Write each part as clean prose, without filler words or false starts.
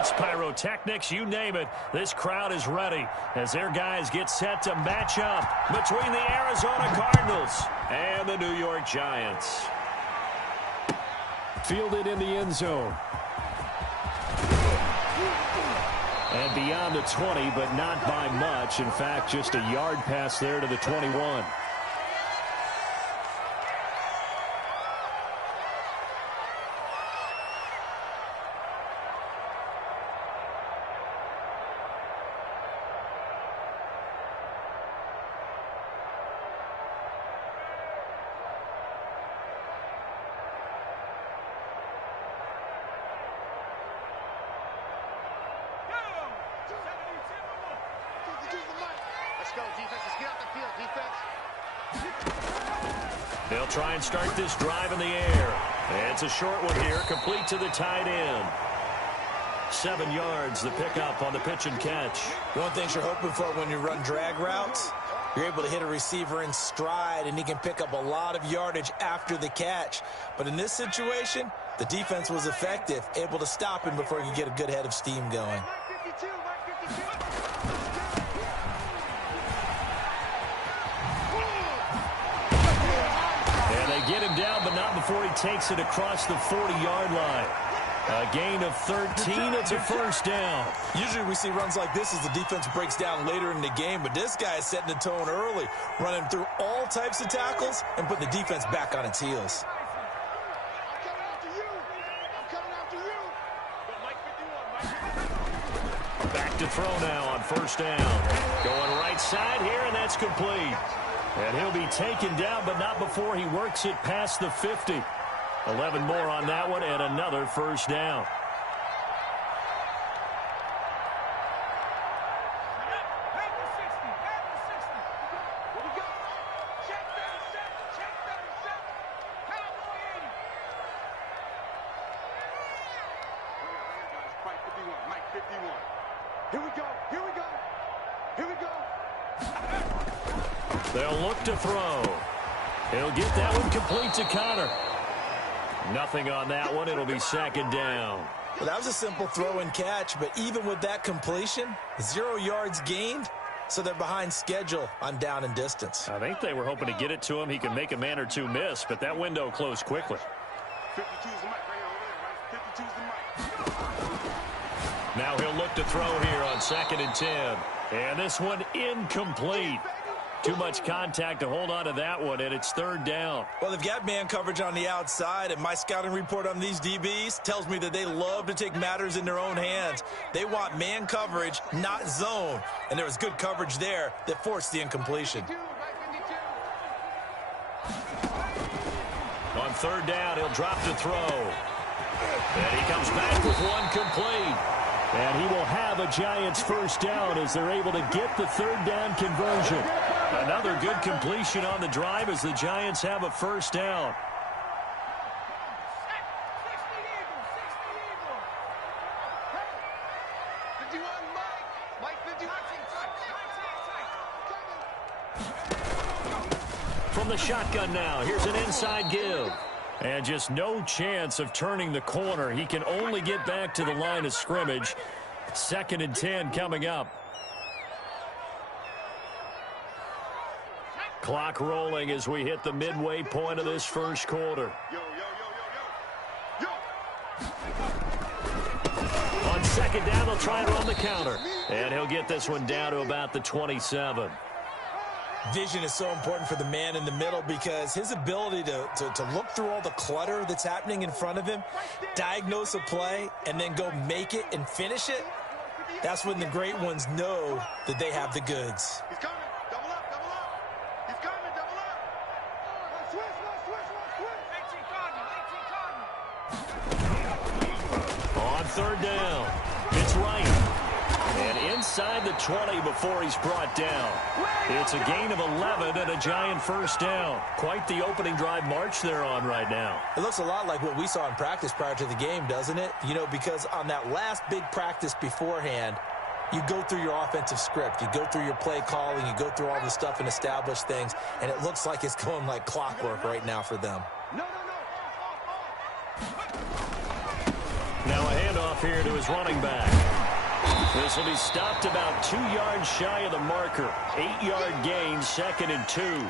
Fireworks, pyrotechnics, you name it. This crowd is ready as their guys get set to match up between the Arizona Cardinals and the New York Giants. Fielded in the end zone. And beyond the 20, but not by much. In fact, just a yard pass there to the 21. They'll try and start this drive in the air. It's a short one here, complete to the tight end. 7 yards, the pickup on the pitch and catch. One thing you're hoping for when you run drag routes, you're able to hit a receiver in stride, and he can pick up a lot of yardage after the catch. But in this situation, the defense was effective, able to stop him before he could get a good head of steam going. Get him down, but not before he takes it across the 40-yard line. A gain of 13. It's a first down. Usually we see runs like this as the defense breaks down later in the game, but this guy is setting the tone early, running through all types of tackles and putting the defense back on its heels. Back to throw now on first down. Going right side here, and that's complete. And he'll be taken down, but not before he works it past the 50. 11 more on that one, and another first down. They'll look to throw. He'll get that one complete to Connor. Nothing on that one. It'll be second down. Well, that was a simple throw and catch, but even with that completion, 0 yards gained, so they're behind schedule on down and distance. I think they were hoping to get it to him. He could make a man or two miss, but that window closed quickly. 52's the mic right over there, right? 52's the mic. Now he'll look to throw here on 2nd and 10. And this one incomplete. Too much contact to hold on to that one, and it's third down. Well, they've got man coverage on the outside, and my scouting report on these DBs tells me that they love to take matters in their own hands. They want man coverage, not zone, and there was good coverage there that forced the incompletion. On third down, he'll drop to throw. And he comes back with one complete. And he will have a Giants first down as they're able to get the third down conversion. Another good completion on the drive as the Giants have a first down. From the shotgun now, here's an inside give. And just no chance of turning the corner. He can only get back to the line of scrimmage. 2nd and 10 coming up. Clock rolling as we hit the midway point of this first quarter. On 2nd down, they'll try and run the counter. And he'll get this one down to about the 27. Vision is so important for the man in the middle because his ability to look through all the clutter that's happening in front of him, diagnose a play, and then go make it and finish it, that's when the great ones know that they have the goods. He's coming. Double up, double up. He's coming, double up. Switch. On third down, it's right. And inside the 20 before he's brought down. It's a gain of 11 and a Giant first down. Quite the opening drive march they're on right now. It looks a lot like what we saw in practice prior to the game, doesn't it? You know, because on that last big practice beforehand, you go through your offensive script. You go through your play calling. You go through all the stuff and establish things. And it looks like it's going like clockwork right now for them. Now a handoff handoff here to his running back. This will be stopped about 2 yards shy of the marker. 8-yard gain, 2nd and 2.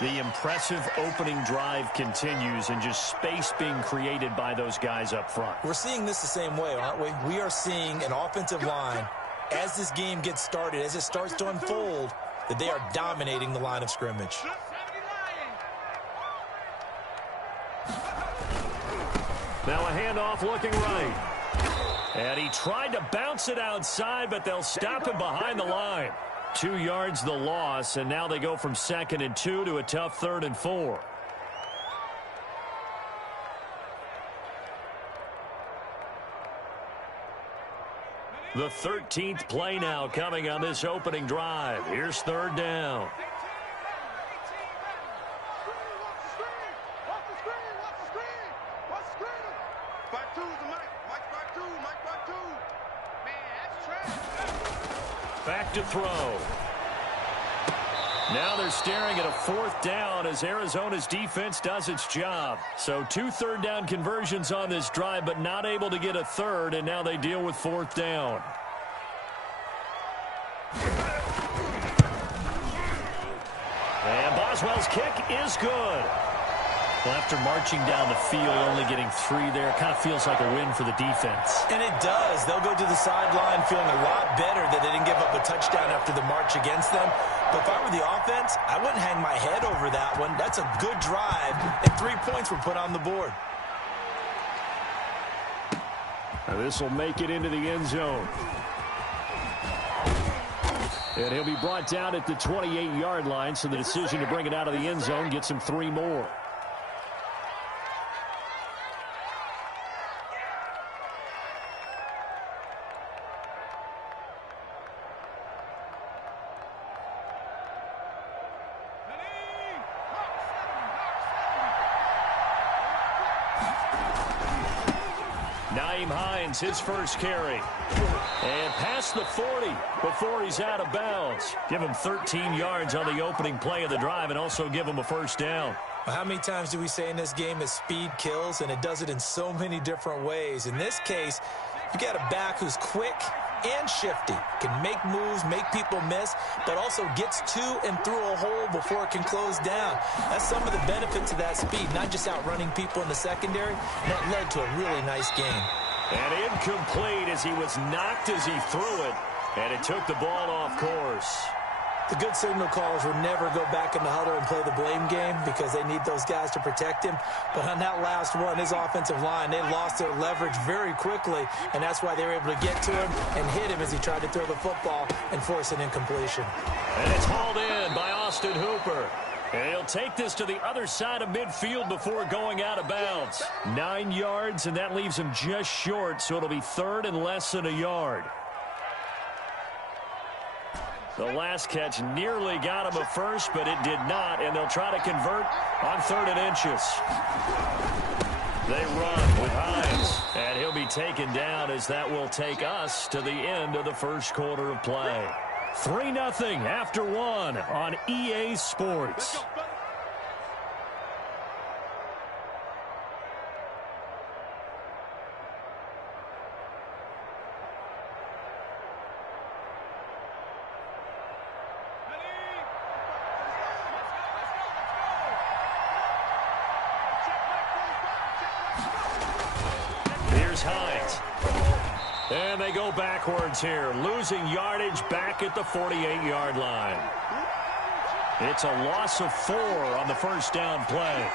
The impressive opening drive continues and just space being created by those guys up front. We're seeing this the same way, aren't we? We are seeing an offensive line, as this game gets started, as it starts to unfold, that they are dominating the line of scrimmage. Now a handoff looking right. And he tried to bounce it outside, but they'll stop him behind the line. 2 yards the loss, and now they go from 2nd and 2 to a tough 3rd and 4. The 13th play now coming on this opening drive. Here's 3rd down. Back to throw. Now they're staring at a 4th down as Arizona's defense does its job. So 2 3rd down conversions on this drive, but not able to get a 3rd, and now they deal with 4th down. And Boswell's kick is good. Well, after marching down the field, only getting 3 there, kind of feels like a win for the defense. And it does. They'll go to the sideline feeling a lot better that they didn't give up a touchdown after the march against them. But if I were the offense, I wouldn't hang my head over that one. That's a good drive, and 3 points were put on the board. Now this will make it into the end zone. And he'll be brought down at the 28-yard line, so the decision to bring it out of the end zone gets him 3 more. His first carry. And past the 40 before he's out of bounds. Give him 13 yards on the opening play of the drive and also give him a 1st down. Well, how many times do we say in this game that speed kills, and it does it in so many different ways? In this case, you got a back who's quick and shifty, can make moves, make people miss, but also gets to and through a hole before it can close down. That's some of the benefits of that speed, not just outrunning people in the secondary. That led to a really nice game. And incomplete as he was knocked as he threw it, and it took the ball off course. The good signal callers will never go back in the huddle and play the blame game because they need those guys to protect him. But on that last one, his offensive line, they lost their leverage very quickly, and that's why they were able to get to him and hit him as he tried to throw the football and force an incompletion. And it's hauled in by Austin Hooper. And he'll take this to the other side of midfield before going out of bounds. 9 yards, and that leaves him just short, so it'll be 3rd and less than a yard. The last catch nearly got him a 1st, but it did not, and they'll try to convert on 3rd and inches. They run with Hines, and he'll be taken down as that will take us to the end of the 1st quarter of play. 3-0 after 1 on EA Sports. Here's Hines. And they go backwards here, losing yardage back at the 48-yard line. It's a loss of 4 on the 1st down play.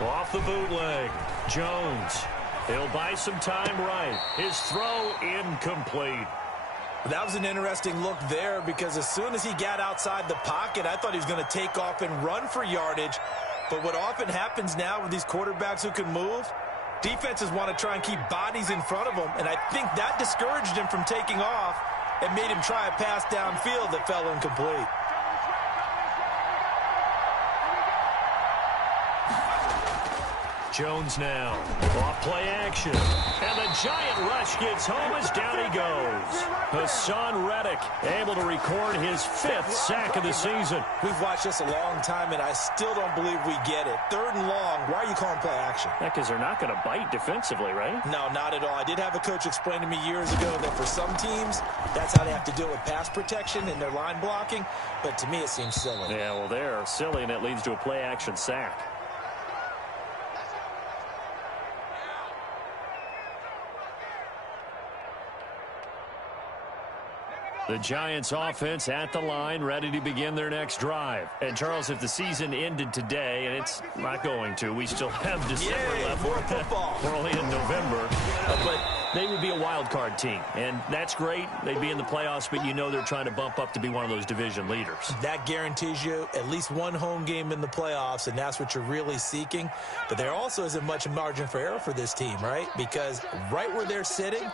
Off the bootleg, Jones. He'll buy some time right. His throw incomplete. That was an interesting look there because as soon as he got outside the pocket, I thought he was going to take off and run for yardage. But what often happens now with these quarterbacks who can move, defenses want to try and keep bodies in front of them. And I think that discouraged him from taking off and made him try a pass downfield that fell incomplete. Jones now. Off play action. And the giant rush gets home as down he goes. Hassan Reddick able to record his 5th sack of the season. We've watched this a long time, and I still don't believe we get it. 3rd and long. Why are you calling play action? Yeah, because they're not going to bite defensively, right? No, not at all. I did have a coach explain to me years ago that for some teams, that's how they have to deal with pass protection and their line blocking. But to me, it seems silly. Yeah, well, they're silly, and it leads to a play action sack. The Giants offense at the line, ready to begin their next drive. And, Charles, if the season ended today, and it's not going to, we still have December left. More football. We're only in November. But they would be a wild card team, and that's great. They'd be in the playoffs, but you know they're trying to bump up to be one of those division leaders. That guarantees you at least one home game in the playoffs, and that's what you're really seeking. But there also isn't much margin for error for this team, right? Because right where they're sitting,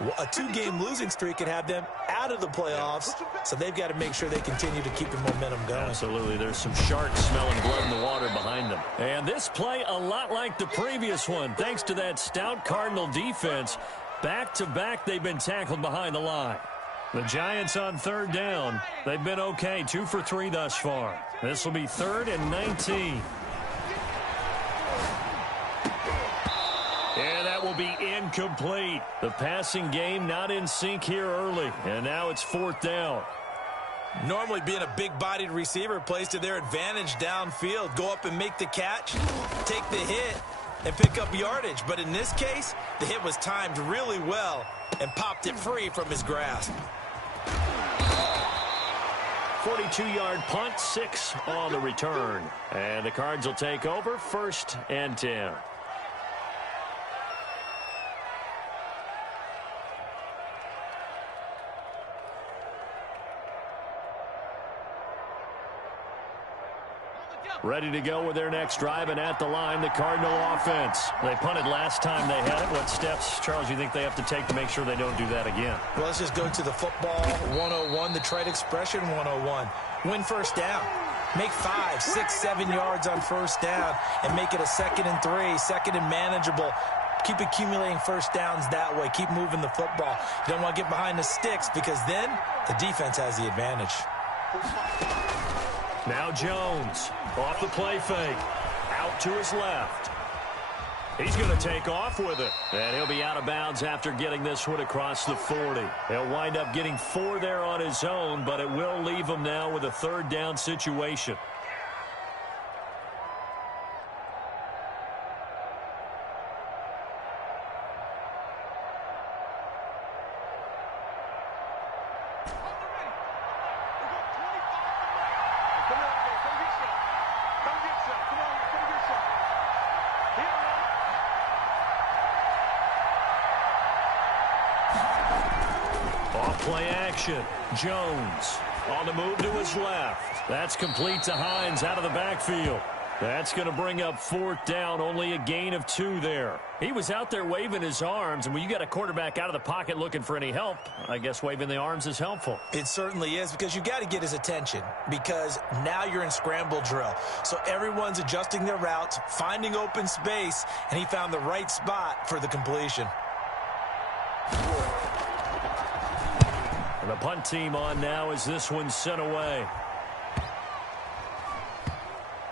a 2-game losing streak could have them out of the playoffs, so they've got to make sure they continue to keep the momentum going. Absolutely. There's some sharks smelling blood in the water behind them. And this play a lot like the previous one, thanks to that stout Cardinal defense. Back-to-back, they've been tackled behind the line. The Giants on 3rd down. They've been okay, 2 for 3 thus far. This will be 3rd and 19. And that will be incomplete. The passing game not in sync here early. And now it's 4th down. Normally being a big-bodied receiver plays to their advantage downfield. Go up and make the catch, take the hit, and pick up yardage. But in this case, the hit was timed really well and popped it free from his grasp. 42-yard punt, 6 on the return. And the Cards will take over, 1st and 10. Ready to go with their next drive, and at the line, the Cardinal offense. They punted last time they had it. What steps, Charles, you think they have to take to make sure they don't do that again? Well, let's just go to the football 101, the trade expression 101. Win 1st down. Make 5, 6, 7 yards on 1st down and make it a 2nd and 3, 2nd and manageable. Keep accumulating 1st downs that way. Keep moving the football. You don't want to get behind the sticks because then the defense has the advantage. Now Jones off the play fake. Out to his left. He's going to take off with it. And he'll be out of bounds after getting this one across the 40. He'll wind up getting 4 there on his own, but it will leave him now with a 3rd down situation. Play action. Jones on the move to his left. That's complete to Hines out of the backfield. That's going to bring up 4th down. Only a gain of 2 there. He was out there waving his arms, and when you got a quarterback out of the pocket looking for any help, I guess waving the arms is helpful. It certainly is, because you got to get his attention, because now you're in scramble drill. So everyone's adjusting their routes, finding open space, and he found the right spot for the completion. The punt team on now as this one's sent away.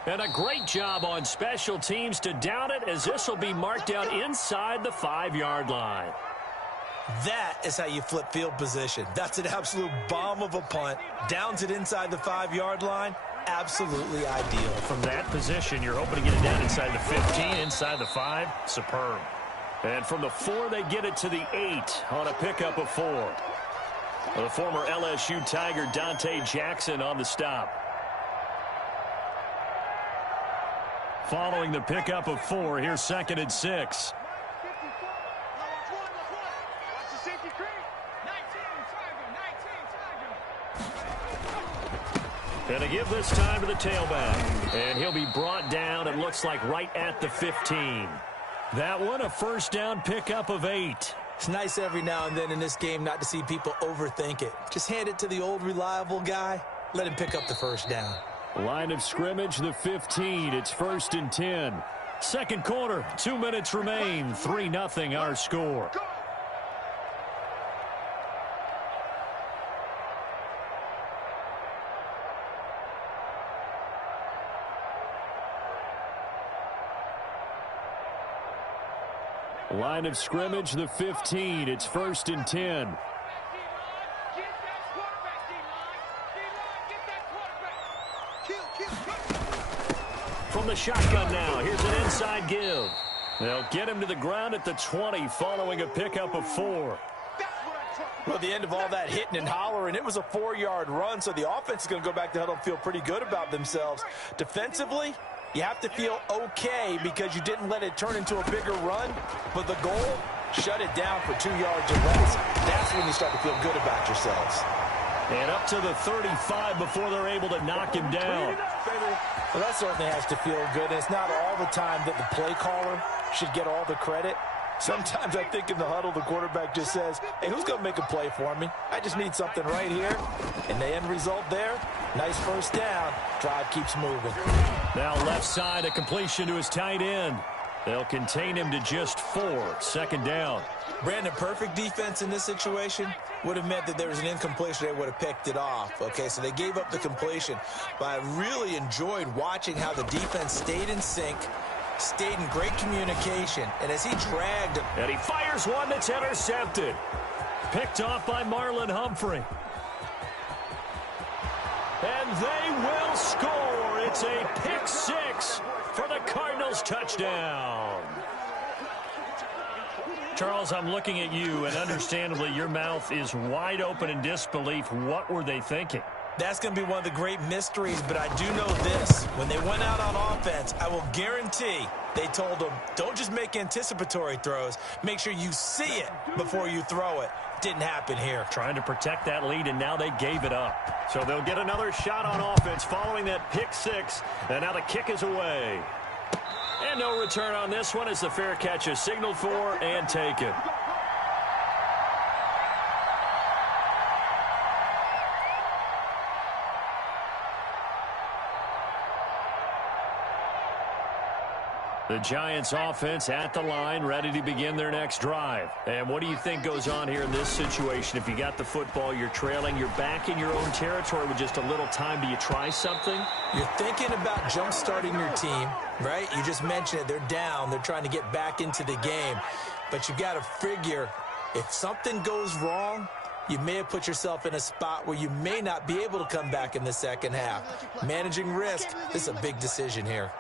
And a great job on special teams to down it, as this will be marked out inside the 5-yard line. That is how you flip field position. That's an absolute bomb of a punt. Downs it inside the 5-yard line. Absolutely ideal. From that position, you're hoping to get it down inside the 15, inside the 5. Superb. And from the 4, they get it to the 8 on a pickup of 4. The former LSU Tiger Dante Jackson on the stop. Following the pickup of 4, here's 2nd and 6. And a give this time to the tailback. And he'll be brought down, it looks like, right at the 15. That one, a 1st down pickup of 8. It's nice every now and then in this game not to see people overthink it. Just hand it to the old reliable guy. Let him pick up the 1st down. Line of scrimmage, the 15. It's 1st and 10. Second quarter, 2 minutes remain. 3-0 our score. Line of scrimmage, the 15. It's 1st and 10. From the shotgun now, here's an inside give. They'll get him to the ground at the 20 following a pickup of 4. Well, the end of all that hitting and hollering, it was a 4-yard run, so the offense is going to go back to huddle and feel pretty good about themselves. Defensively, you have to feel okay because you didn't let it turn into a bigger run, but the goal, shut it down for 2 yards or less. That's when you start to feel good about yourselves. And up to the 35 before they're able to knock him down. Well, that certainly has to feel good. And it's not all the time that the play caller should get all the credit. Sometimes I think in the huddle, the quarterback just says, hey, who's going to make a play for me? I just need something right here. And the end result there, nice first down. Drive keeps moving. Now left side, a completion to his tight end. They'll contain him to just 4. 2nd down. Brandon, perfect defense in this situation would have meant that there was an incompletion. They would have picked it off. Okay, so they gave up the completion. But I really enjoyed watching how the defense stayed in sync, stayed in great communication, and as he dragged... And he fires one that's intercepted. Picked off by Marlon Humphrey. And they will score. It's a pick 6 for the Cardinals touchdown. Charles, I'm looking at you, and understandably, your mouth is wide open in disbelief. What were they thinking? That's going to be one of the great mysteries, but I do know this. When they went out on offense, I will guarantee they told them, don't just make anticipatory throws. Make sure you see it before you throw it. Didn't happen here. Trying to protect that lead, and now they gave it up. So they'll get another shot on offense following that pick 6, and now the kick is away. And no return on this one as the fair catch is signaled for and taken. The Giants offense at the line, ready to begin their next drive. And what do you think goes on here in this situation? If you got the football, you're trailing, you're back in your own territory with just a little time. Do you try something? You're thinking about jump-starting your team, right? You just mentioned it. They're down. They're trying to get back into the game. But you've got to figure, if something goes wrong, you may have put yourself in a spot where you may not be able to come back in the second half. Managing risk, this is a big decision here.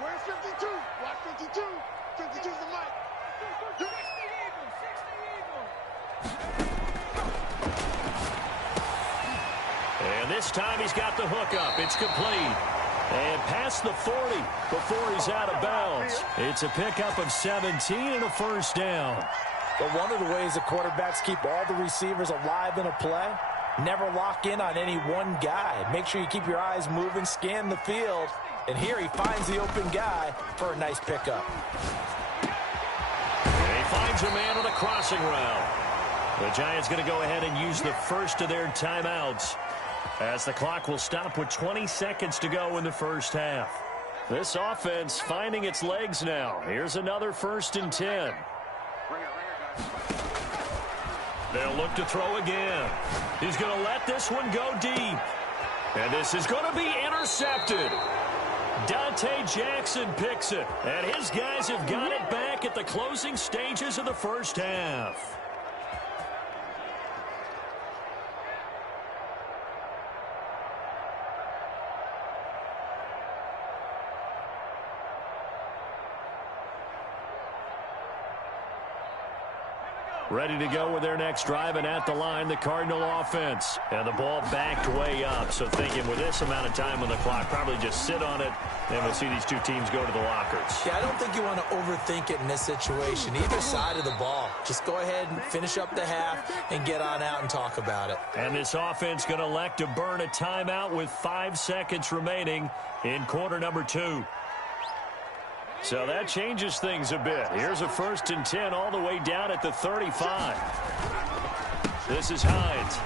Where's 52? Watch 52. 52's the mic. 60 And this time he's got the hook up. It's complete. And past the 40 before he's out of bounds. It's a pickup of 17 and a first down. But one of the ways the quarterbacks keep all the receivers alive in a play, never lock in on any one guy. Make sure you keep your eyes moving, scan the field. And here he finds the open guy for a nice pickup. And he finds a man on a crossing route. The Giants going to go ahead and use the first of their timeouts, as the clock will stop with 20 seconds to go in the first half. This offense finding its legs now. Here's another 1st and 10. They'll look to throw again. He's going to let this one go deep. And this is going to be intercepted. Dante Jackson picks it, and his guys have got it back at the closing stages of the first half. Ready to go with their next drive, and at the line, the Cardinal offense. And the ball backed way up, so thinking with this amount of time on the clock, probably just sit on it, and we'll see these two teams go to the lockers. Yeah, I don't think you want to overthink it in this situation. Either side of the ball. Just go ahead and finish up the half and get on out and talk about it. And this offense going to elect to burn a timeout with 5 seconds remaining in quarter number 2. So that changes things a bit. Here's a 1st and 10 all the way down at the 35. This is Hines.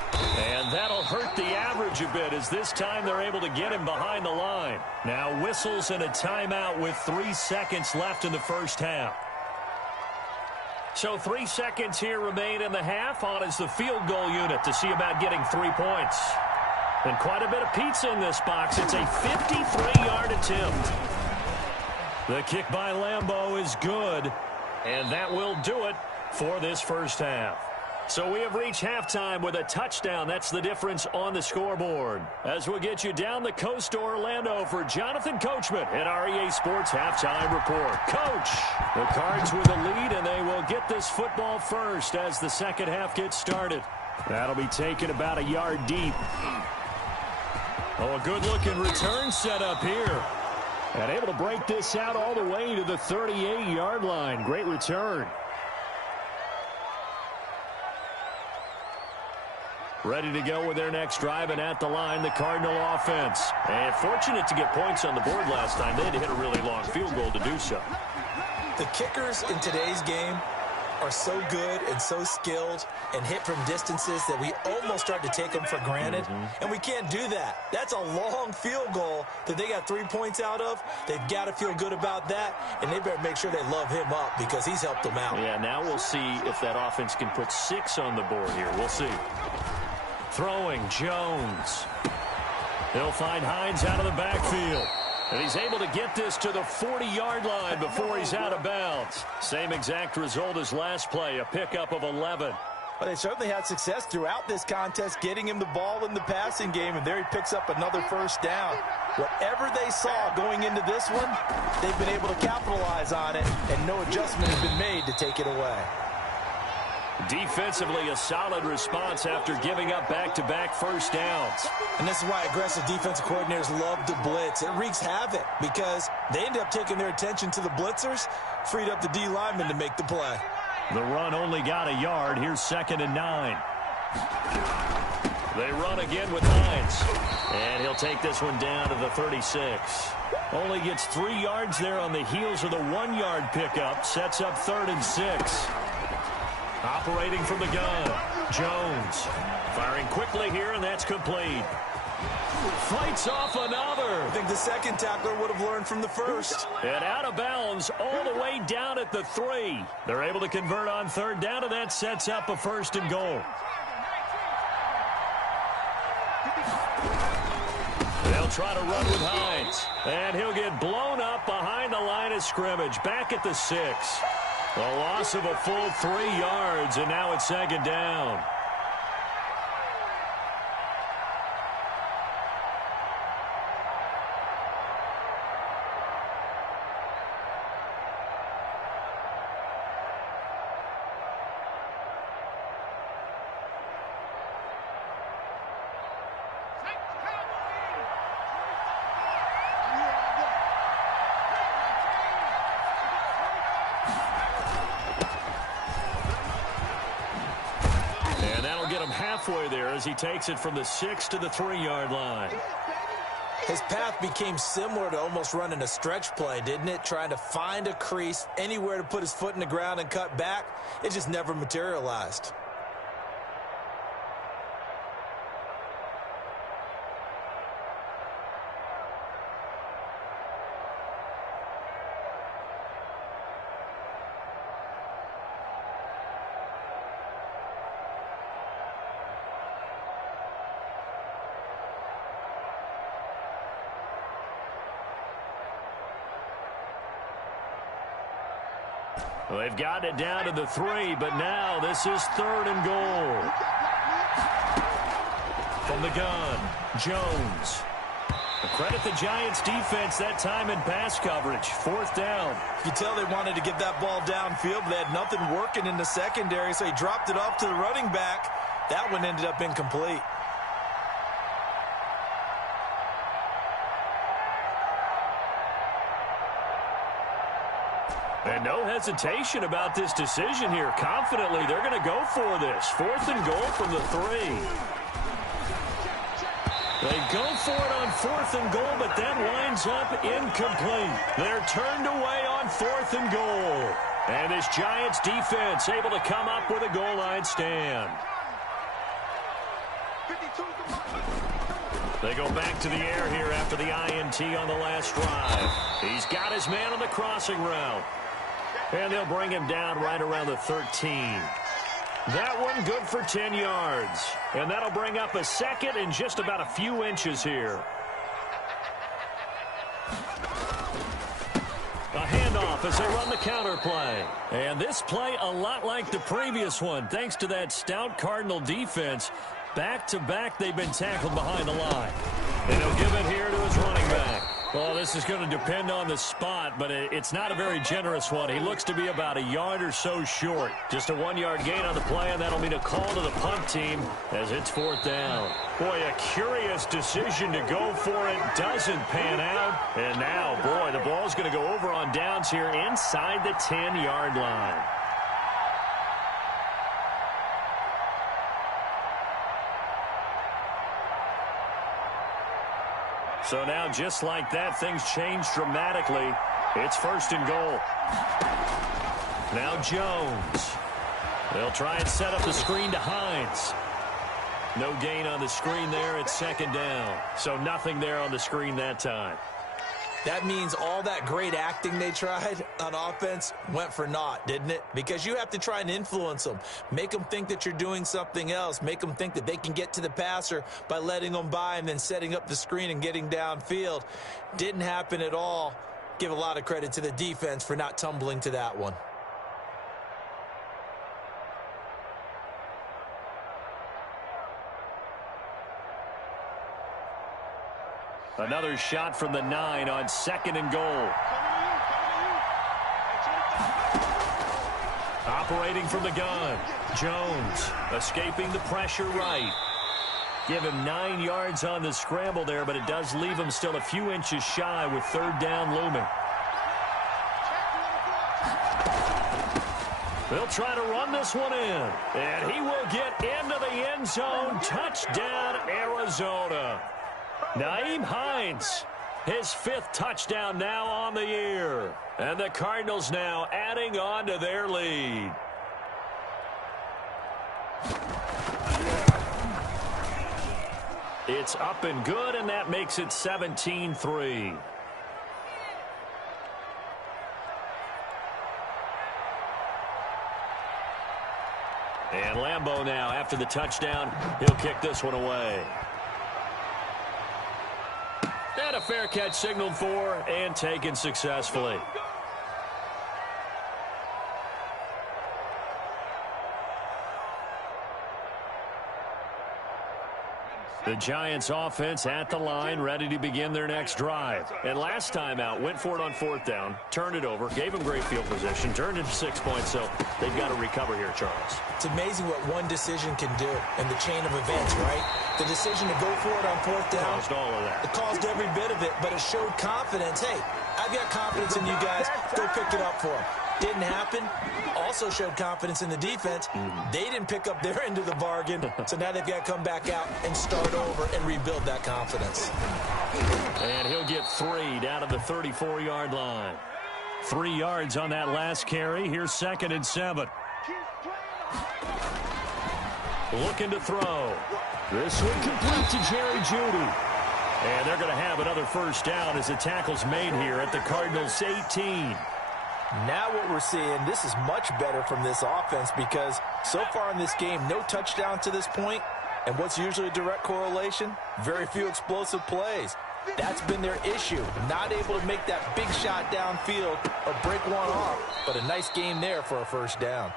And that'll hurt the average a bit as this time they're able to get him behind the line. Now whistles and a timeout with 3 seconds left in the first half. So 3 seconds here remain in the half. On is the field goal unit to see about getting 3 points. And quite a bit of pizza in this box. It's a 53-yard attempt. The kick by Lambeau is good. And that will do it for this first half. So we have reached halftime with a touchdown. That's the difference on the scoreboard. As we'll get you down the coast to Orlando for Jonathan Coachman at REA Sports Halftime Report. Coach, the Cards with the lead, and they will get this football first as the second half gets started. That'll be taken about a yard deep. Oh, a good-looking return set up here. And able to break this out all the way to the 38-yard line. Great return. Ready to go with their next drive, and at the line, the Cardinal offense. And fortunate to get points on the board last time. They had to hit a really long field goal to do so. The kickers in today's game are so good and so skilled and hit from distances that we almost start to take them for granted. And we can't do that. That's a long field goal that they got 3 points out of. They've got to feel good about that, and they better make sure they love him up because he's helped them out. Yeah, now we'll see if that offense can put 6 on the board here. We'll see. Throwing, Jones. He'll find Hines out of the backfield. And he's able to get this to the 40-yard line before he's out of bounds. Same exact result as last play, a pickup of 11. Well, they certainly had success throughout this contest getting him the ball in the passing game, and there he picks up another first down. Whatever they saw going into this one, they've been able to capitalize on it, and no adjustment has been made to take it away. Defensively, a solid response after giving up back-to-back first downs. And this is why aggressive defensive coordinators love to blitz. It wreaks havoc because they end up taking their attention to the blitzers, freed up the D lineman to make the play. The run only got a yard. Here's 2nd and 9. They run again with Hines. And he'll take this one down to the 36. Only gets 3 yards there on the heels of the 1-yard pickup. Sets up 3rd and 6. Operating from the gun, Jones. Firing quickly here, and that's complete. Fights off another. I think the second tackler would have learned from the first. And out of bounds all the way down at the 3. They're able to convert on 3rd down, and that sets up a 1st and goal. They'll try to run with Hines. And he'll get blown up behind the line of scrimmage. Back at the 6. A loss of a full 3 yards, and now it's 2nd down. Halfway there as he takes it from the 6 to the 3-yard line. His path became similar to almost running a stretch play, didn't it? Trying to find a crease, anywhere to put his foot in the ground and cut back. It just never materialized. Well, they've got it down to the 3, but now this is 3rd and goal. From the gun, Jones. Credit the Giants defense that time in pass coverage. 4th down. You tell they wanted to get that ball downfield, but they had nothing working in the secondary, so he dropped it off to the running back. That one ended up incomplete. And no hesitation about this decision here. Confidently, they're going to go for this. 4th and goal from the 3. They go for it on 4th and goal, but that winds up incomplete. They're turned away on 4th and goal. And this Giants defense able to come up with a goal line stand. They go back to the air here after the INT on the last drive. He's got his man on the crossing route. And they'll bring him down right around the 13. That one good for 10 yards. And that'll bring up a second in just about a few inches here. A handoff as they run the counter play. And this play a lot like the previous one. Thanks to that stout Cardinal defense, back-to-back they've been tackled behind the line. And he'll give it here to his running back. Well, this is going to depend on the spot, but it's not a very generous one. He looks to be about a yard or so short. Just a 1-yard gain on the play, and that'll mean a call to the punt team as it's 4th down. Boy, a curious decision to go for it. Doesn't pan out. And now, boy, the ball's going to go over on downs here inside the 10-yard line. So now, just like that, things change dramatically. It's 1st and goal. Now Jones. They'll try and set up the screen to Hines. No gain on the screen there. It's 2nd down. So nothing there on the screen that time. That means all that great acting they tried on offense went for naught, didn't it? Because you have to try and influence them. Make them think that you're doing something else. Make them think that they can get to the passer by letting them by and then setting up the screen and getting downfield. Didn't happen at all. Give a lot of credit to the defense for not tumbling to that one. Another shot from the 9 on 2nd and goal. Operating from the gun. Jones escaping the pressure right. Give him 9 yards on the scramble there, but it does leave him still a few inches shy with 3rd down looming. They'll try to run this one in. And he will get into the end zone. Touchdown, Arizona. Nyheim Hines, his 5th touchdown now on the year. And the Cardinals now adding on to their lead. It's up and good, and that makes it 17-3. And Lambeau now, after the touchdown, he'll kick this one away. And a fair catch signaled for and taken successfully. The Giants offense at the line, ready to begin their next drive. And last time out, went for it on 4th down, turned it over, gave them great field position, turned into 6 points, so they've got to recover here, Charles. It's amazing what one decision can do in the chain of events, right? The decision to go for it on 4th down. Caused all of that. It caused every bit of it, but it showed confidence. Hey, I've got confidence in you guys. Go pick it up for them. Didn't happen. Also showed confidence in the defense. They didn't pick up their end of the bargain, so now they've got to come back out and start over and rebuild that confidence. And he'll get 3 down to the 34-yard line. 3 yards on that last carry. Here's 2nd and 7. Looking to throw. This one complete to Jerry Jeudy. And they're going to have another 1st down as the tackle's made here at the Cardinals' 18. Now what we're seeing, this is much better from this offense because so far in this game, no touchdown to this point. And what's usually a direct correlation? Very few explosive plays. That's been their issue. Not able to make that big shot downfield or break one off. But a nice game there for a 1st down.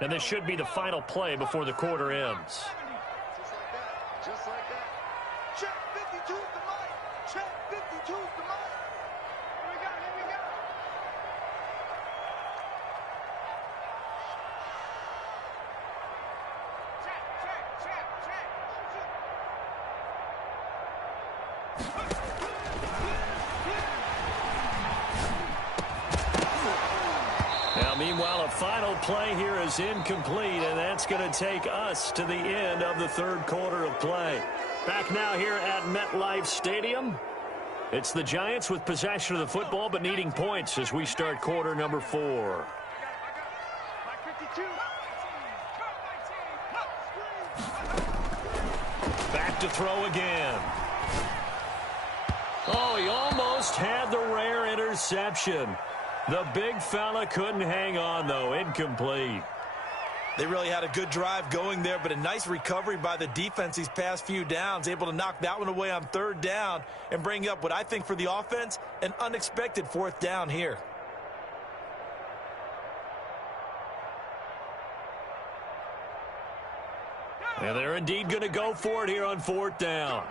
And this should be the final play before the quarter ends. Just like that. Check 52's the mic. Check 52's the mic. Here we go. Here we go. Now, meanwhile, a final play here is incomplete, and that's going to take us to the end of the 3rd quarter of play. Back now here at MetLife Stadium. It's the Giants with possession of the football but needing points as we start quarter number 4. Back to throw again. Oh, he almost had the rare interception. The big fella couldn't hang on, though. Incomplete. They really had a good drive going there, but a nice recovery by the defense these past few downs, able to knock that one away on 3rd down and bring up what I think for the offense, an unexpected 4th down here. And they're indeed going to go for it here on 4th down.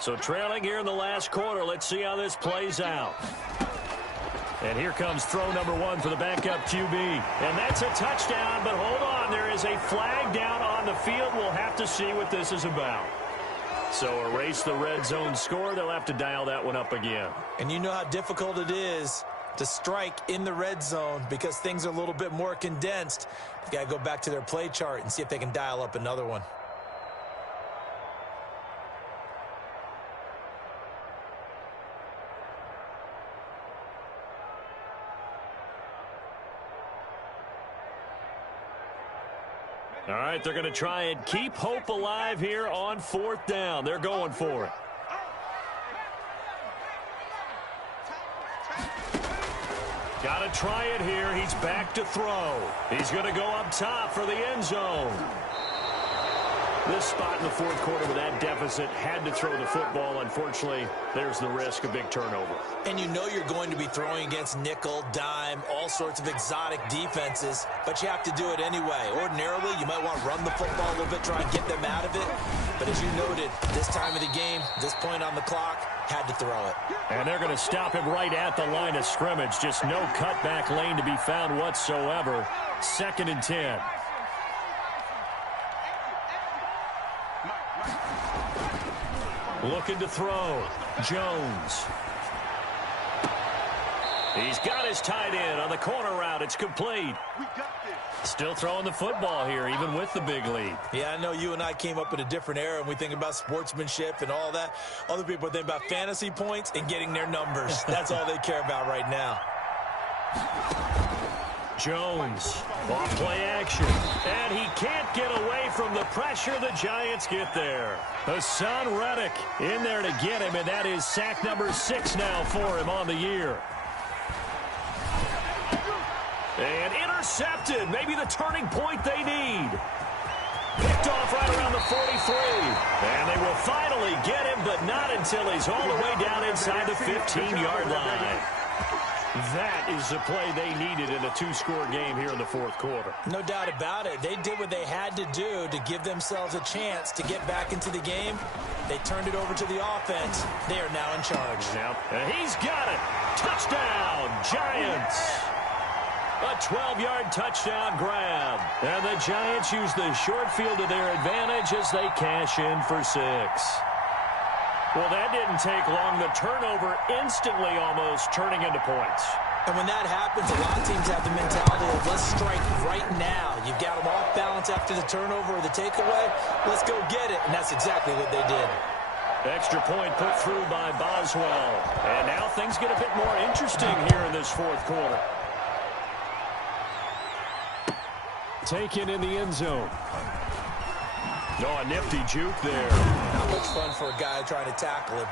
So trailing here in the last quarter, let's see how this plays out. And here comes throw number 1 for the backup QB. And that's a touchdown, but hold on. There is a flag down on the field. We'll have to see what this is about. So erase the red zone score. They'll have to dial that one up again. And you know how difficult it is to strike in the red zone because things are a little bit more condensed. They've got to go back to their play chart and see if they can dial up another one. All right, they're going to try and keep hope alive here on 4th down. They're going for it. Got to try it here. He's back to throw. He's going to go up top for the end zone. This spot in the 4th quarter with that deficit had to throw the football. Unfortunately, there's the risk of big turnover. And you know you're going to be throwing against nickel, dime, all sorts of exotic defenses, but you have to do it anyway. Ordinarily, you might want to run the football a little bit, try and get them out of it. But as you noted, this time of the game, this point on the clock, had to throw it. And they're going to stop him right at the line of scrimmage. Just no cutback lane to be found whatsoever. 2nd and 10. Looking to throw. Jones. He's got his tight end on the corner route. It's complete. Still throwing the football here, even with the big lead. Yeah, I know you and I came up in a different era, and we think about sportsmanship and all that. Other people think about fantasy points and getting their numbers. That's all they care about right now. Jones, off play action, and he can't get away from the pressure. The Giants get there. Hassan Reddick in there to get him, and that is sack number 6 now for him on the year. And intercepted, maybe the turning point they need. Picked off right around the 43, and they will finally get him, but not until he's all the way down inside the 15-yard line. That is the play they needed in a 2-score game here in the 4th quarter. No doubt about it. They did what they had to do to give themselves a chance to get back into the game. They turned it over to the offense. They are now in charge. Yep. And he's got it. Touchdown, Giants. A 12-yard touchdown grab. And the Giants use the short field to their advantage as they cash in for 6. Well, that didn't take long. The turnover instantly almost turning into points. And when that happens, a lot of teams have the mentality of let's strike right now. You've got them off balance after the turnover or the takeaway. Let's go get it. And that's exactly what they did. Extra point put through by Boswell. And now things get a bit more interesting here in this 4th quarter. Taken in the end zone. Oh, a nifty juke there. Not much fun for a guy trying to tackle him.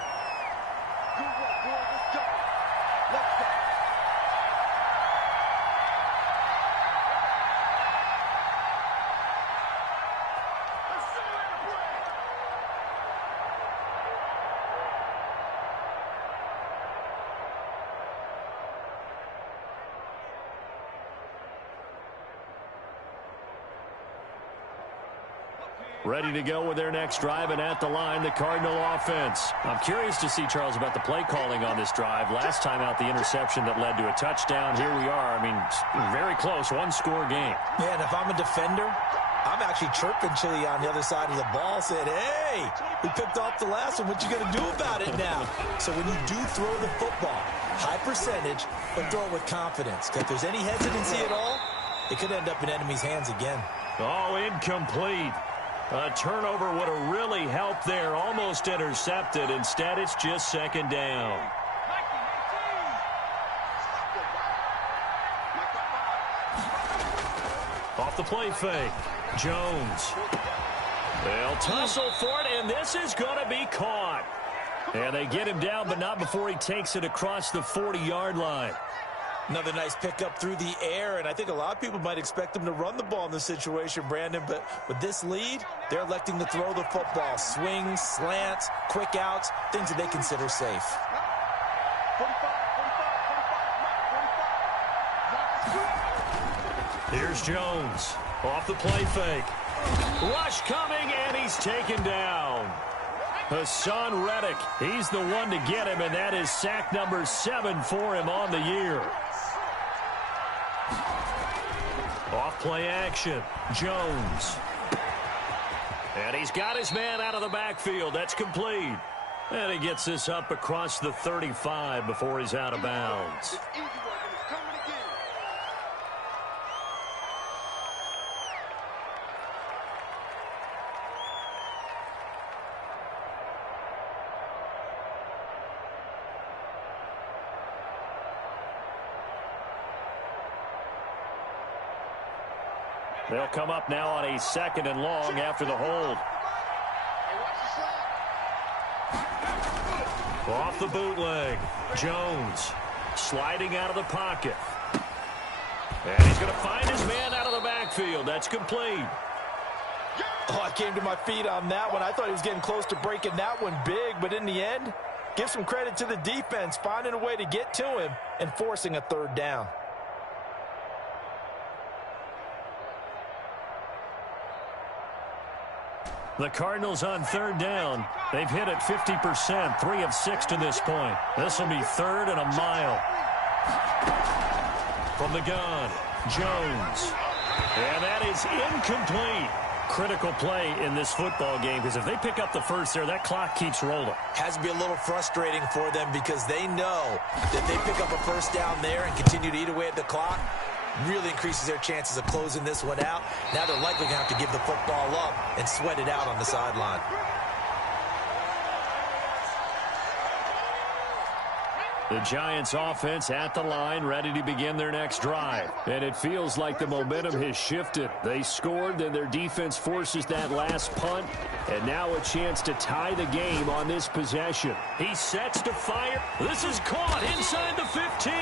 Ready to go with their next drive, and at the line, the Cardinal offense. I'm curious to see, Charles, about the play calling on this drive. Last time out, the interception that led to a touchdown. Here we are. I mean, very close, 1-score game. Yeah, and if I'm a defender, I'm actually chirping Chili on the other side of the ball, saying, hey, we picked off the last one. What you going to do about it now? So when you do throw the football, high percentage, but throw it with confidence. Because if there's any hesitancy at all, it could end up in enemy's hands again. Oh, incomplete. A turnover would have really helped there. Almost intercepted. Instead, it's just second down. Off the play fake. Jones. They'll tussle for it, and this is going to be caught. And they get him down, but not before he takes it across the 40-yard line. Another nice pickup through the air, and I think a lot of people might expect him to run the ball in this situation, Brandon, but with this lead, they're electing to throw the football. Swings, slants, quick outs, things that they consider safe. Here's Jones. Off the play fake. Rush coming, and he's taken down. Hassan Reddick, he's the one to get him, and that is sack number 7 for him on the year. Off play action. Jones. And he's got his man out of the backfield. That's complete. And he gets this up across the 35 before he's out of bounds. They'll come up now on a 2nd and long after the hold. Off the bootleg. Jones sliding out of the pocket. And he's going to find his man out of the backfield. That's complete. Oh, I came to my feet on that one. I thought he was getting close to breaking that one big, but in the end, give some credit to the defense, finding a way to get to him and forcing a 3rd down. The Cardinals on 3rd down. They've hit it 50%, 3 of 6 to this point. This will be 3rd and a mile. From the gun, Jones. And that is incomplete. Critical play in this football game, because if they pick up the first there, that clock keeps rolling. Has to be a little frustrating for them because they know that they pick up a first down there and continue to eat away at the clock. Really increases their chances of closing this one out. Now they're likely going to have to give the football up and sweat it out on the sideline. The Giants offense at the line, ready to begin their next drive. And it feels like the momentum has shifted. They scored, then their defense forces that last punt. And now a chance to tie the game on this possession. He sets to fire. This is caught inside the 15.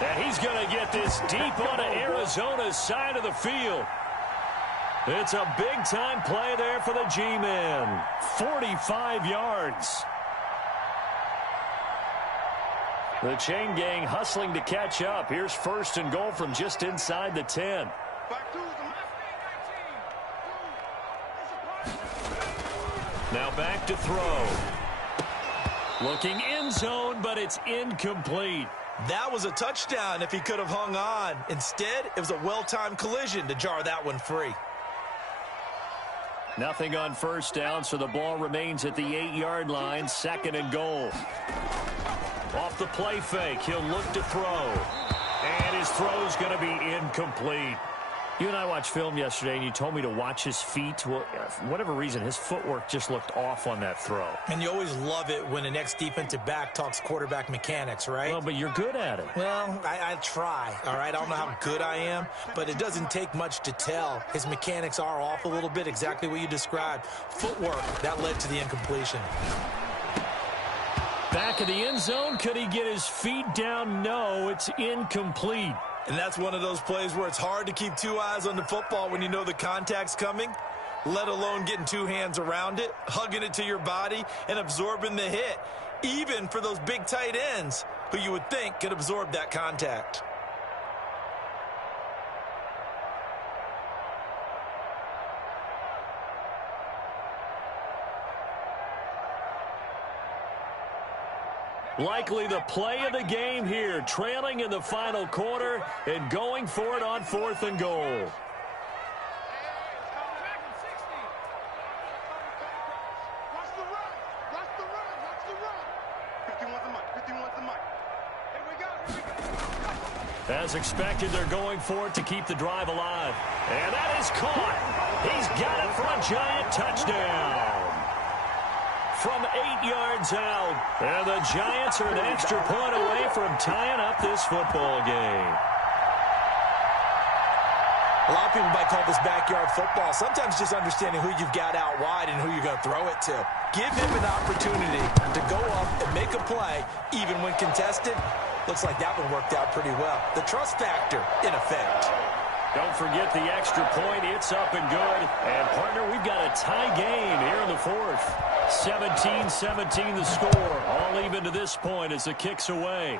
And he's going to get this deep onto Arizona's side of the field. It's a big-time play there for the G-men. 45 yards. The chain gang hustling to catch up. Here's 1st and goal from just inside the 10. Now back to throw. Looking end zone, but it's incomplete. That was a touchdown if he could have hung on. Instead, it was a well-timed collision to jar that one free. Nothing on 1st down, so the ball remains at the 8-yard line. 2nd and goal. Off the play fake, he'll look to throw. And his throw's going to be incomplete. You and I watched film yesterday, and you told me to watch his feet. Well, for whatever reason, his footwork just looked off on that throw. And you always love it when the next defensive back talks quarterback mechanics, right? Well, but you're good at it. Well, I try, all right? I don't know how good I am, but it doesn't take much to tell. His mechanics are off a little bit, exactly what you described. Footwork, that led to the incompletion. Back of the end zone, could he get his feet down? No, it's incomplete. And that's one of those plays where it's hard to keep 2 eyes on the football when you know the contact's coming, let alone getting 2 hands around it, hugging it to your body, and absorbing the hit, even for those big tight ends who you would think could absorb that contact. Likely the play of the game here, trailing in the final quarter and going for it on 4th and goal. As expected, they're going for it to keep the drive alive. And that is caught. He's got it for a giant touchdown. From 8 yards out. And the Giants are an extra point away from tying up this football game. A lot of people might call this backyard football. Sometimes just understanding who you've got out wide and who you're going to throw it to. Give him an opportunity to go up and make a play, even when contested. Looks like that one worked out pretty well. The trust factor in effect. Don't forget the extra point. It's up and good. And, partner, we've got a tie game here in the fourth. 17-17 the score. All even to this point as the kick's away.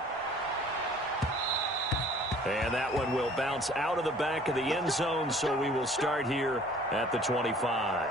And that one will bounce out of the back of the end zone, so we will start here at the 25.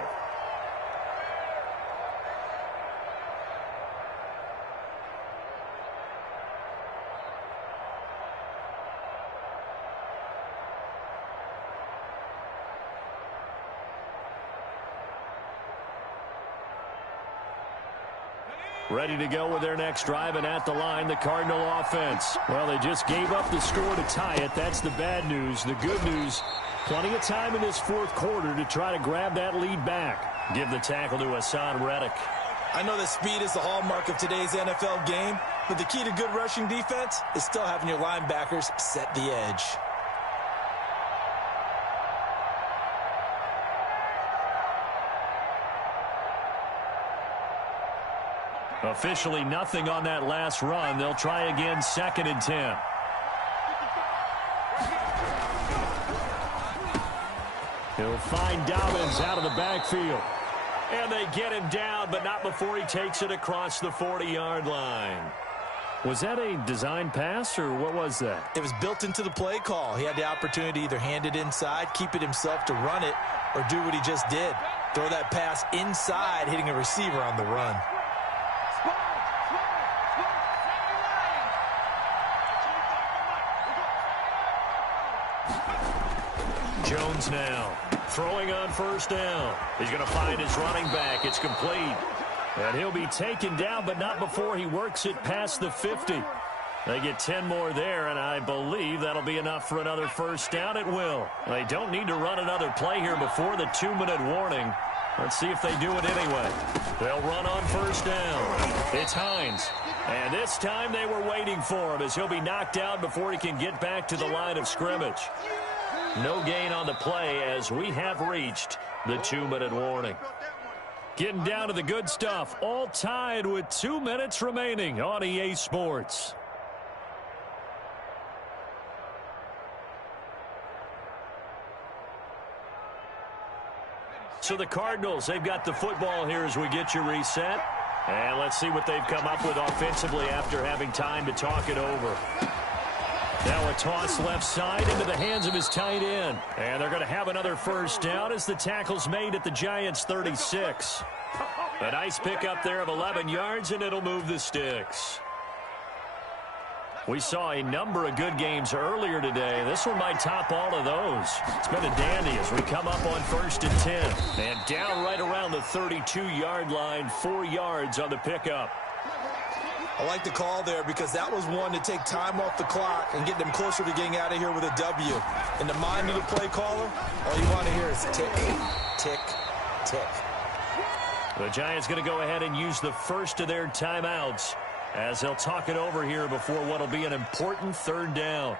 Ready to go with their next drive, and at the line, the Cardinal offense. Well, they just gave up the score to tie it. That's the bad news. The good news, plenty of time in this fourth quarter to try to grab that lead back. Give the tackle to Hassan Reddick. I know that speed is the hallmark of today's NFL game, but the key to good rushing defense is still having your linebackers set the edge. Officially nothing on that last run. They'll try again, 2nd and 10. He'll find Dobbins out of the backfield. And they get him down, but not before he takes it across the 40-yard line. Was that a design pass, or what was that? It was built into the play call. He had the opportunity to either hand it inside, keep it himself to run it, or do what he just did. Throw that pass inside, hitting a receiver on the run. Jones now throwing on first down. He's going to find his running back. It's complete. And he'll be taken down, but not before he works it past the 50. They get 10 more there, and I believe that'll be enough for another first down. It will. They don't need to run another play here before the 2-minute warning. Let's see if they do it anyway. They'll run on first down. It's Hines. And this time they were waiting for him as he'll be knocked down before he can get back to the line of scrimmage. No gain on the play as we have reached the 2-minute warning. Getting down to the good stuff. All tied with 2 minutes remaining on EA Sports. So the Cardinals, they've got the football here as we get you reset. And let's see what they've come up with offensively after having time to talk it over. Now a toss left side into the hands of his tight end. And they're going to have another first down as the tackle's made at the Giants' 36. A nice pickup there of 11 yards, and it'll move the sticks. We saw a number of good games earlier today. This one might top all of those. It's been a dandy as we come up on 1st and 10. And down right around the 32-yard line, 4 yards on the pickup. I like the call there because that was one to take time off the clock and get them closer to getting out of here with a W. In the mind of the play caller, all you want to hear is tick, tick, tick. The Giants going to go ahead and use the first of their timeouts as they'll talk it over here before what will be an important 3rd down.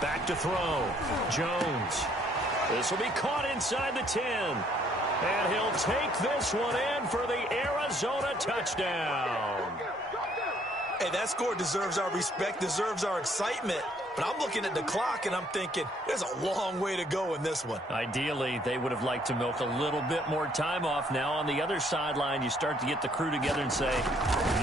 Back to throw. Jones. This will be caught inside the 10. And he'll take this one in for the Arizona touchdown. Hey, that score deserves our respect, deserves our excitement. But I'm looking at the clock, and I'm thinking, there's a long way to go in this one. Ideally, they would have liked to milk a little bit more time off. Now, on the other sideline, you start to get the crew together and say,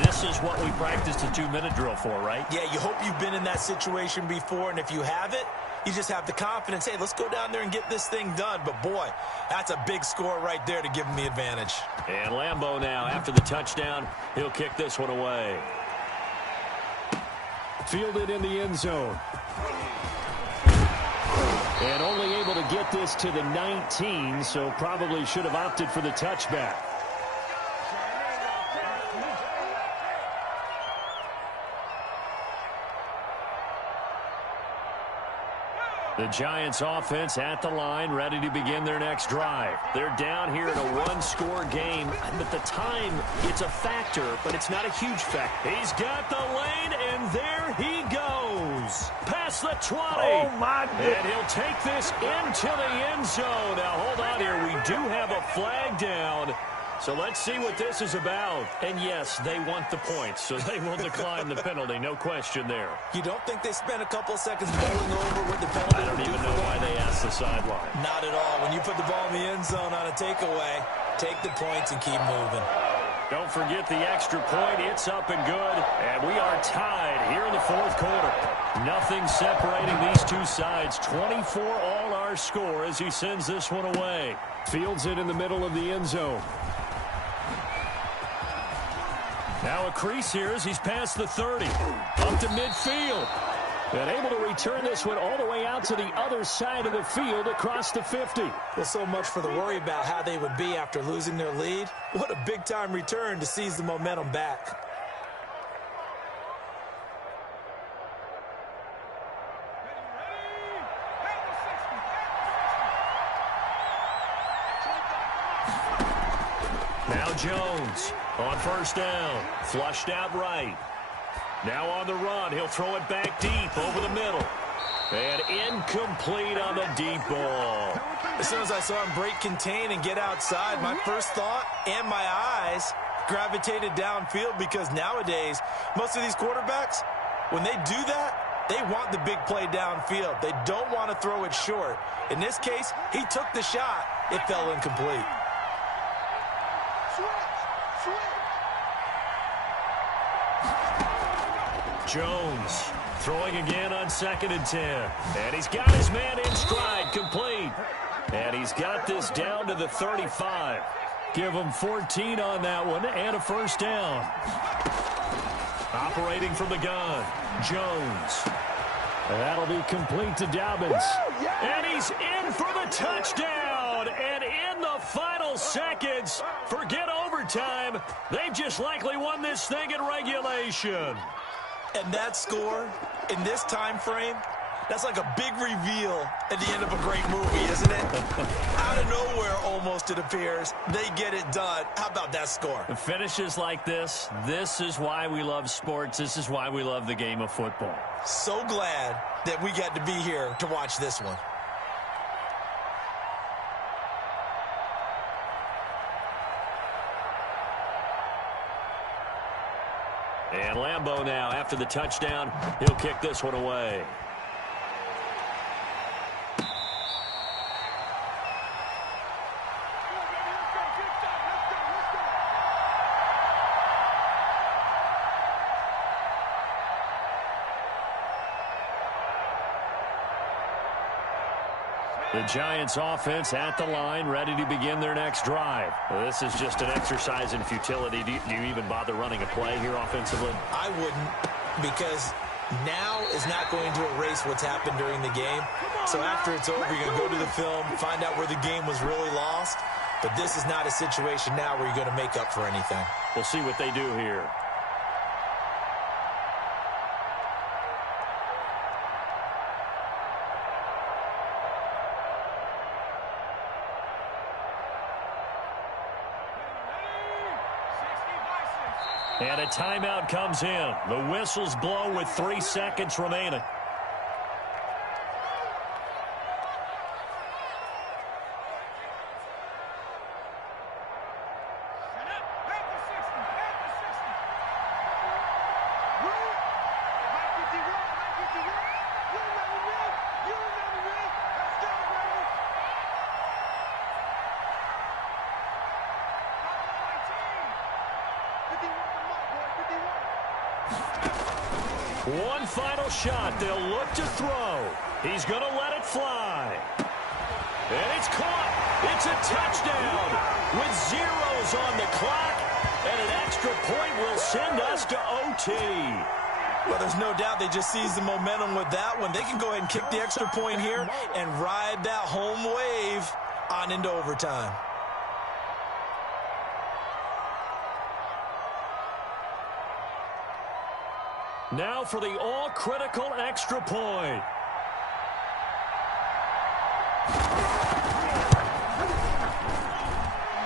this is what we practiced a 2-minute drill for, right? Yeah, you hope you've been in that situation before, and if you haven't, you just have the confidence, hey, let's go down there and get this thing done. But, boy, that's a big score right there to give them the advantage. And Lambeau now, after the touchdown, he'll kick this one away. Fielded in the end zone. And only able to get this to the 19, so probably should have opted for the touchback. The Giants offense at the line, ready to begin their next drive. They're down here in a one-score game. At the time, it's a factor, but it's not a huge factor. He's got the lane, and there he goes. Past the 20. Oh, my goodness. And he'll take this into the end zone. Now, hold on here. We do have a flag down. So let's see what this is about. And, yes, they want the points, so they will decline the penalty. No question there. You don't think they spent a couple of seconds mulling over what the penalty I don't even know why they asked the sideline. Not at all. When you put the ball in the end zone on a takeaway, take the points and keep moving. Don't forget the extra point. It's up and good. And we are tied here in the fourth quarter. Nothing separating these two sides. 24 all our score as he sends this one away. Fields it in the middle of the end zone. Now a crease here as he's past the 30. Up to midfield. And able to return this one all the way out to the other side of the field across the 50. Well, so much for the worry about how they would be after losing their lead. What a big-time return to seize the momentum back. Now Jones on first down. Flushed out right. Now on the run. He'll throw it back deep over the middle. And incomplete on the deep ball. As soon as I saw him break contain and get outside, my first thought and my eyes gravitated downfield, because nowadays, most of these quarterbacks, when they do that, they want the big play downfield. They don't want to throw it short. In this case, he took the shot. It fell incomplete. Jones throwing again on 2nd and 10. And he's got his man in stride, complete. And he's got this down to the 35. Give him 14 on that one and a first down. Operating from the gun, Jones. That'll be complete to Dobbins. And he's in for the touchdown. And in the final seconds, forget overtime. They've just likely won this thing in regulation. And that score, in this time frame, that's like a big reveal at the end of a great movie, isn't it? Out of nowhere, almost, it appears, they get it done. How about that score? The finishes like this is why we love sports. This is why we love the game of football. So glad that we got to be here to watch this one. And Lambeau now, after the touchdown, he'll kick this one away. The Giants offense at the line, ready to begin their next drive. Well, this is just an exercise in futility. Do you even bother running a play here offensively? I wouldn't, because now is not going to erase what's happened during the game. So after it's over, you're going to go to the film, find out where the game was really lost. But this is not a situation now where you're going to make up for anything. We'll see what they do here. And a timeout comes in. The whistles blow with 3 seconds remaining. One final shot. They'll look to throw. He's going to let it fly. And it's caught. It's a touchdown with zeros on the clock. And an extra point will send us to OT. Well, there's no doubt they just seized the momentum with that one. They can go ahead and kick the extra point here and ride that home wave on into overtime. Now for the all-critical extra point.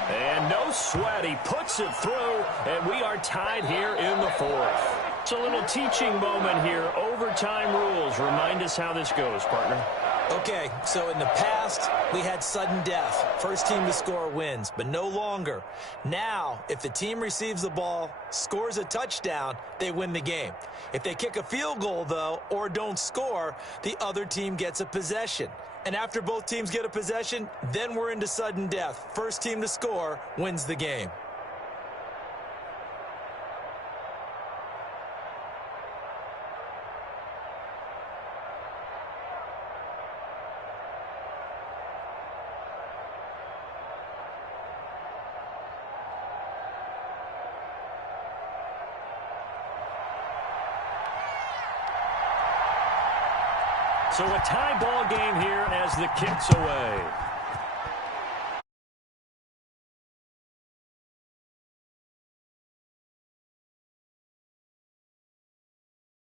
And no sweat. He puts it through, and we are tied here in the fourth. It's a little teaching moment here. Overtime rules. Remind us how this goes, partner. Okay, so in the past, we had sudden death. First team to score wins, but no longer. Now, if the team receives the ball, scores a touchdown, they win the game. If they kick a field goal, though, or don't score, the other team gets a possession. And after both teams get a possession, then we're into sudden death. First team to score wins the game. So a tie ball game here as the kick's away.